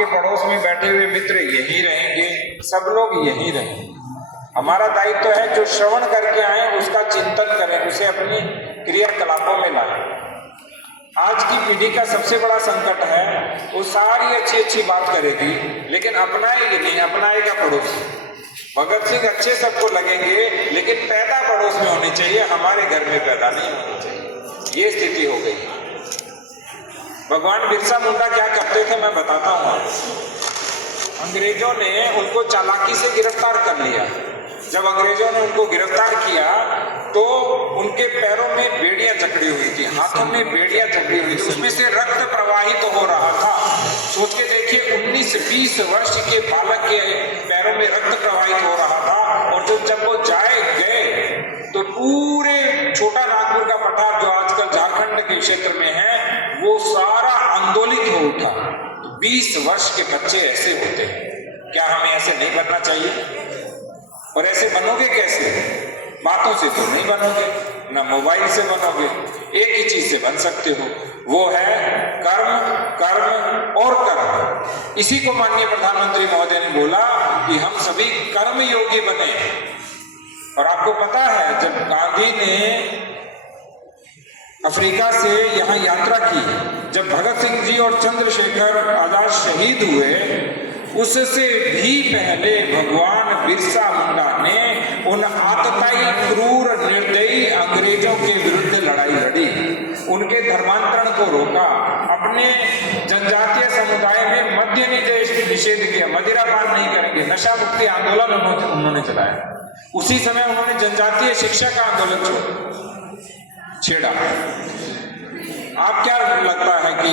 आपके पड़ोस में बैठे हुए मित्र यही रहेंगे, सब लोग यही रहेंगे। हमारा दायित्व है जो श्रवण करके आए उसका चिंतन करें, उसे अपनी क्रियाकलापों में लाएं। आज की पीढ़ी का सबसे बड़ा संकट है, वो सारी अच्छी अच्छी बात करेगी लेकिन अपनाएगी नहीं, अपनाएगा पड़ोस। भगत सिंह अच्छे सबको लगेंगे लेकिन पैदा पड़ोस में होनी चाहिए, हमारे घर में पैदा नहीं होनी चाहिए। ये स्थिति हो गई। भगवान बिरसा मुंडा क्या करते थे मैं बताता हूँ आपको। अंग्रेजों ने उनको चालाकी से गिरफ्तार कर लिया। जब अंग्रेजों ने उनको गिरफ्तार किया तो उनके पैरों में बेड़ियां जकड़ी हुई थी, हाथों में बेड़ियां जकड़ी हुई थी, उसमें से रक्त प्रवाहित हो रहा था। सोच के देखिए 19-20 वर्ष के बालक के पैरों में रक्त प्रवाहित हो रहा था। और जब वो गए तो पूरे छोटा नागपुर का पठार जो आजकल झारखंड के क्षेत्र में है वो सारा आंदोलित हो उठा। 20 वर्ष के बच्चे ऐसे होते हैं, क्या हमें ऐसे नहीं बनना चाहिए? और ऐसे बनोगे कैसे? बातों से तो नहीं बनोगे, ना मोबाइल से बनोगे। एक ही चीज से बन सकते हो, वो है कर्म, कर्म और कर्म। इसी को माननीय प्रधानमंत्री महोदय ने बोला कि हम सभी कर्म योगी बने। और आपको पता है जब गांधी ने अफ्रीका से यहाँ यात्रा की, जब भगत सिंह जी और चंद्रशेखर आजाद शहीद हुए, उससे भी पहले भगवान बिरसा मुंडा ने उन आतताई, क्रूर, निर्दयी अंग्रेजों के विरुद्ध लड़ाई लड़ी, उनके धर्मांतरण को रोका, अपने जनजातीय समुदाय में मद्य निषेध किया, मदिरापान नहीं करेंगे, नशा मुक्ति आंदोलन उन्होंने चलाया। उसी समय उन्होंने जनजातीय शिक्षा का आंदोलन छेड़ा। आप क्या लगता है कि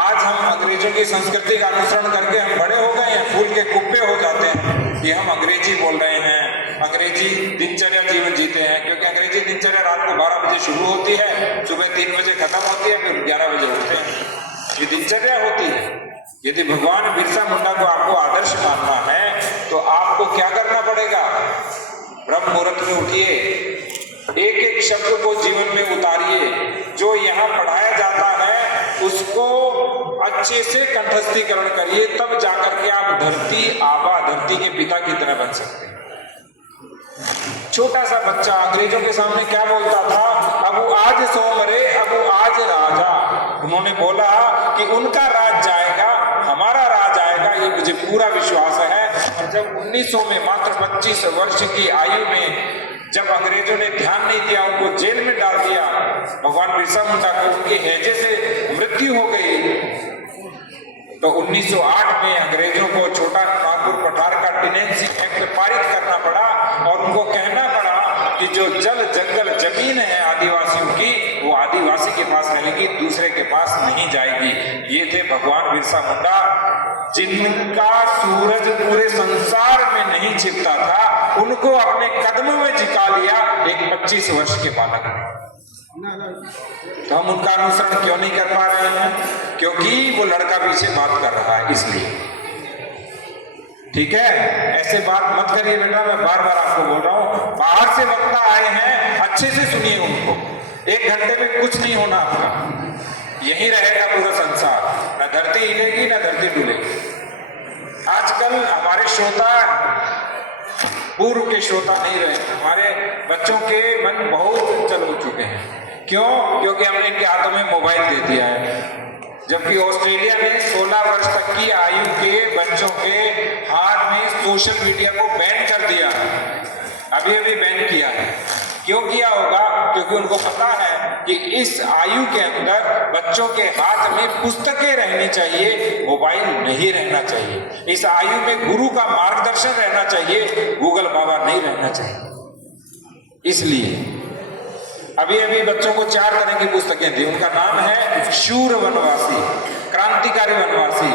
आज हम अंग्रेजों की संस्कृति का अनुसरण करके हम बड़े हो गए हैं, फूल के कुप्पे हो जाते हैं कि हम अंग्रेजी बोल रहे हैं, अंग्रेजी दिनचर्या जीवन जीते हैं? क्योंकि अंग्रेजी दिनचर्या रात को 12 बजे शुरू होती है, सुबह 3 बजे खत्म होती है, फिर 11 बजे उठते हैं। ये दिनचर्या होती है। यदि भगवान बिरसा मुंडा को आपको आदर्श मानना है तो आपको क्या करना पड़ेगा? ब्रह्म मुहूर्त में उठिए, एक एक शब्द को जीवन में उतारिए, जो यहाँ पढ़ाया जाता है उसको अच्छे से कंठस्थीकरण करिए, तब जाकर के आप धरती आबा, धरती के पिता की तरह बन सकते हैं। छोटा सा बच्चा अंग्रेजों के सामने क्या बोलता था? अब आज सोमरे, अब आज राजा। उन्होंने बोला कि उनका राज जाएगा, हमारा राज आएगा, ये मुझे पूरा विश्वास है। और जब 1900 में मात्र 25 वर्ष की आयु में जब अंग्रेजों ने ध्यान नहीं दिया, उनको जेल में डाल दिया, भगवान बिरसा मुंडा को उनके हैजे से मृत्यु हो गई, तो 1908 में अंग्रेजों को छोटा नागपुर पठार का टेनेंसी एक्ट पारित करना पड़ा और उनको कहना पड़ा कि जो जल जंगल जमीन है आदिवासियों की, वो आदिवासी के पास रहेगी, दूसरे के पास नहीं जाएगी। ये थे भगवान बिरसा मुंडा, जिनका सूरज पूरे संसार में नहीं छिपता था, उनको अपने कदमों में झुका लिया एक 25 वर्ष के बालक ने। तो हम उनका अनुसरण क्यों नहीं कर पा रहे हैं? क्योंकि वो लड़का पीछे बात कर रहा है, इसलिए। ठीक है, ऐसे बात मत करिए बेटा, मैं बार बार आपको बोल रहा हूं। बाहर से वक्ता आए हैं, अच्छे से सुनिए उनको। 1 घंटे में कुछ नहीं होना आपका, यही रहेगा पूरा संसार, ना धरती हिलेगी ना धरती डुलेगी। आजकल हमारे श्रोता पूर्व के श्रोता नहीं रहे, हमारे बच्चों के मन बहुत चल हो चुके हैं। क्यों? क्योंकि हमने इनके हाथों में मोबाइल दे दिया है। जबकि ऑस्ट्रेलिया ने 16 वर्ष तक की आयु के बच्चों के हाथ में सोशल मीडिया को बैन कर दिया, अभी अभी बैन किया है। क्यों किया होगा? क्योंकि उनको पता है कि इस आयु के अंदर बच्चों के हाथ में पुस्तकें रहनी चाहिए, मोबाइल नहीं रहना चाहिए। इस आयु में गुरु का मार्गदर्शन रहना चाहिए, गूगल बाबा नहीं रहना चाहिए। इसलिए अभी अभी बच्चों को 4 तरह की पुस्तकें दी। उनका नाम है शूर वनवासी, क्रांतिकारी वनवासी,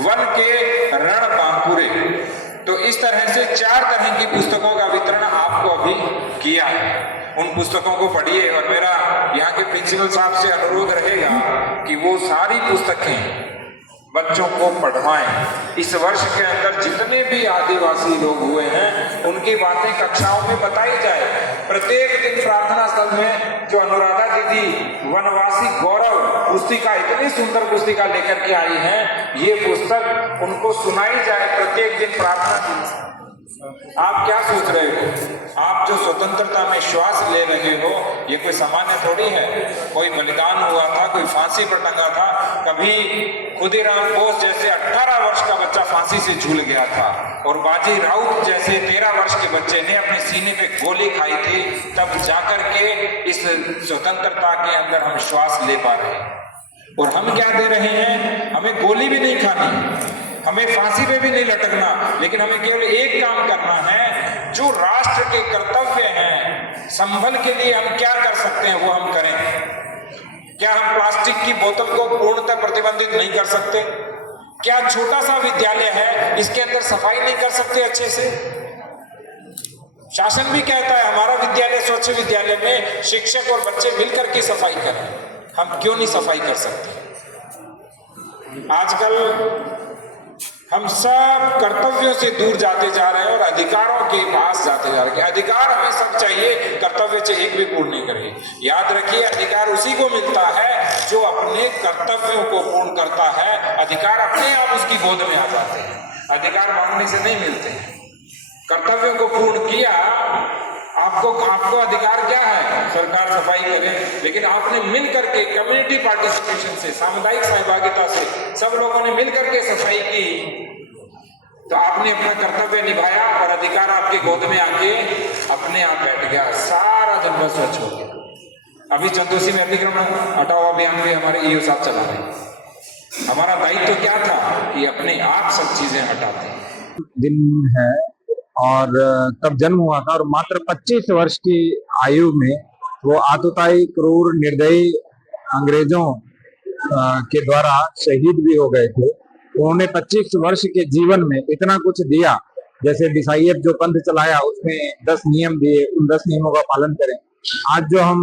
वन के रण बांकुरे। तो इस तरह से 4 तरह की पुस्तकों का वितरण आपको अभी किया है। उन पुस्तकों को पढ़िए और मेरा यहाँ के प्रिंसिपल साहब से अनुरोध रहेगा कि वो सारी पुस्तकें बच्चों को पढ़वाएं। इस वर्ष के अंदर जितने भी आदिवासी लोग हुए हैं उनकी बातें कक्षाओं में बताई जाए। प्रत्येक दिन प्रार्थना स्थल में जो अनुराधा दीदी वनवासी गौरव पुस्तिका, इतनी सुंदर पुस्तिका लेकर के आई है, ये पुस्तक उनको सुनाई जाए प्रत्येक दिन प्रार्थना दिन। आप क्या सोच रहे हो? आप जो स्वतंत्रता में श्वास ले रहे हो, ये कोई सामान्य थोड़ी है। कोई बलिदान हुआ था, कोई फांसी पर टंगा था, कभी खुदीराम बोस जैसे 18 वर्ष का बच्चा फांसी से झूल गया था, और बाजी राउत जैसे 13 वर्ष के बच्चे ने अपने सीने पे गोली खाई थी, तब जाकर के इस स्वतंत्रता के अंदर हम श्वास ले पा रहे हैं। और हम क्या दे रहे हैं? हमें गोली भी नहीं खानी, हमें फांसी पे भी नहीं लटकना, लेकिन हमें केवल एक काम करना है, जो राष्ट्र के कर्तव्य हैं, संभल के लिए हम क्या कर सकते हैं वो हम करें। क्या हम प्लास्टिक की बोतल को पूर्णतः प्रतिबंधित नहीं कर सकते? क्या छोटा सा विद्यालय है, इसके अंदर सफाई नहीं कर सकते अच्छे से? शासन भी कहता है हमारा विद्यालय स्वच्छ विद्यालय में शिक्षक और बच्चे मिलकर के सफाई करें, हम क्यों नहीं सफाई कर सकते? आजकल हम सब कर्तव्यों से दूर जाते जा रहे हैं और अधिकारों के पास जाते जा रहे हैं। अधिकार हमें सब चाहिए, कर्तव्य से एक भी पूर्ण नहीं करेंगे। याद रखिए, अधिकार उसी को मिलता है जो अपने कर्तव्यों को पूर्ण करता है। अधिकार अपने आप उसकी गोद में आ जाते हैं, अधिकार मांगने से नहीं मिलते हैं। कर्तव्यों को पूर्ण किया, आपको अधिकार क्या है? सरकार सफाई करे, लेकिन आपने मिल करके कम्युनिटी पार्टिसिपेशन से, सामुदायिक सहभागिता से सब लोगों ने मिल करके सफाई की, तो आपने अपना कर्तव्य निभाया और अधिकार आपके गोद में आके अपने आप बैठ गया, सारा जंगल स्वच्छ हो गया। अभी चंदोसी में अतिक्रमण हटाओ अभियान भी हमारे ईओ साहब चला रहे। हमारा दायित्व क्या था कि अपने आप सब चीजें हटाते। दिन है और तब जन्म हुआ था, और मात्र 25 वर्ष की आयु में वो आतताई, क्रूर, निर्दयी अंग्रेजों के द्वारा शहीद भी हो गए थे। उन्होंने 25 वर्ष के जीवन में इतना कुछ दिया, जैसे DSIF जो पंथ चलाया उसमें 10 नियम दिए, उन 10 नियमों का पालन करें। आज जो हम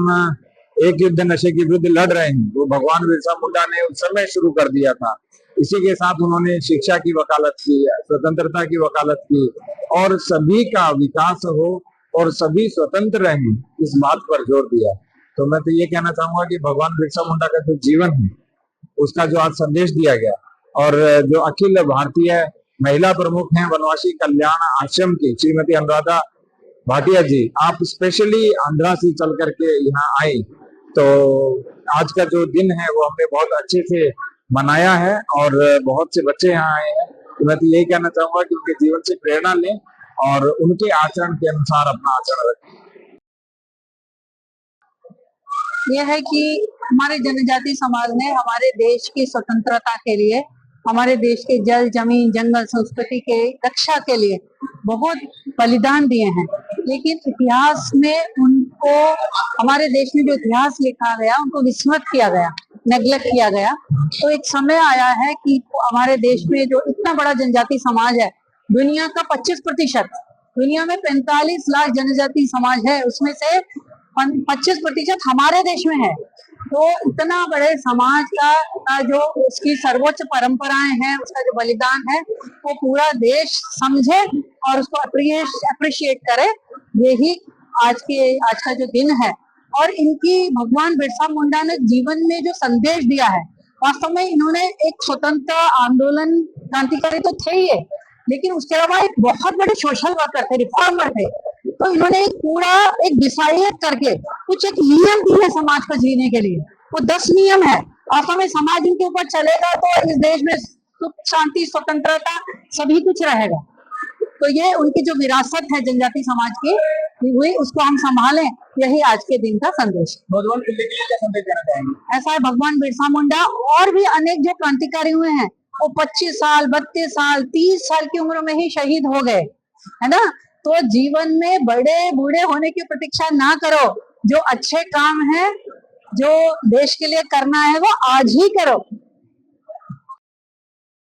एक युद्ध नशे के विरुद्ध लड़ रहे हैं, वो भगवान बिरसा मुंडा ने उस समय शुरू कर दिया था। इसी के साथ उन्होंने शिक्षा की वकालत की, स्वतंत्रता की वकालत की, और सभी का विकास हो और सभी स्वतंत्र रहें, इस बात पर जोर दिया। तो मैं तो ये कहना चाहूंगा कि भगवान बिरसा मुंडा का जो जीवन है, उसका जो आज संदेश दिया गया, और जो अखिल भारतीय महिला प्रमुख हैं वनवासी कल्याण आश्रम की श्रीमती अनुराधा भाटिया जी, आप स्पेशली आंध्रा से चल करके यहाँ आई, तो आज का जो दिन है वो हमने बहुत अच्छे से मनाया है, और बहुत से बच्चे यहाँ आए हैं। तो मैं तो यही कहना चाहूंगा कि उनके जीवन से प्रेरणा लें और उनके आचरण के अनुसार अपना आचरण रखें। यह है कि हमारे जनजाति समाज ने हमारे देश की स्वतंत्रता के लिए, हमारे देश के जल, जमीन, जंगल, संस्कृति के रक्षा के लिए बहुत बलिदान दिए हैं। लेकिन इतिहास में उनको, हमारे देश में जो इतिहास लिखा गया, उनको विस्मृत किया गया, नेग्लेक्ट किया गया। तो एक समय आया है कि हमारे देश में जो इतना बड़ा जनजाति समाज है, दुनिया का 25%, दुनिया में 45 लाख जनजाति समाज है, उसमें से 25% हमारे देश में है। तो इतना बड़े समाज का जो उसकी सर्वोच्च परंपराएं हैं, उसका जो बलिदान है, वो पूरा देश समझे और उसको अप्रिशिएट करे। यही आज का जो दिन है। और इनकी भगवान बिरसा मुंडा ने जीवन में जो संदेश दिया है, वास्तव में इन्होंने एक स्वतंत्र आंदोलन, क्रांतिकारी तो थे ही, लेकिन उसके अलावा एक बहुत बड़े सोशल वर्कर थे, रिफॉर्मर थे। तो इन्होंने एक डिसाइड करके कुछ एक नियम दिए हैं समाज को जीने के लिए। वो 10 नियम है। वास्तव में समाज इनके ऊपर चलेगा तो इस देश में सुख, शांति, स्वतंत्रता सभी कुछ रहेगा। तो ये उनकी जो विरासत है जनजाति समाज की हुई, उसको हम संभालें, यही आज के दिन का संदेश। भगवान के लिए क्या संदेश देना चाहेंगे? ऐसा है, भगवान बिरसा मुंडा और भी अनेक जो क्रांतिकारी हुए हैं, वो 25 साल, 32 साल, 30 साल की उम्र में ही शहीद हो गए, है ना। तो जीवन में बड़े बूढ़े होने की प्रतीक्षा ना करो। जो अच्छे काम है, जो देश के लिए करना है, वो आज ही करो।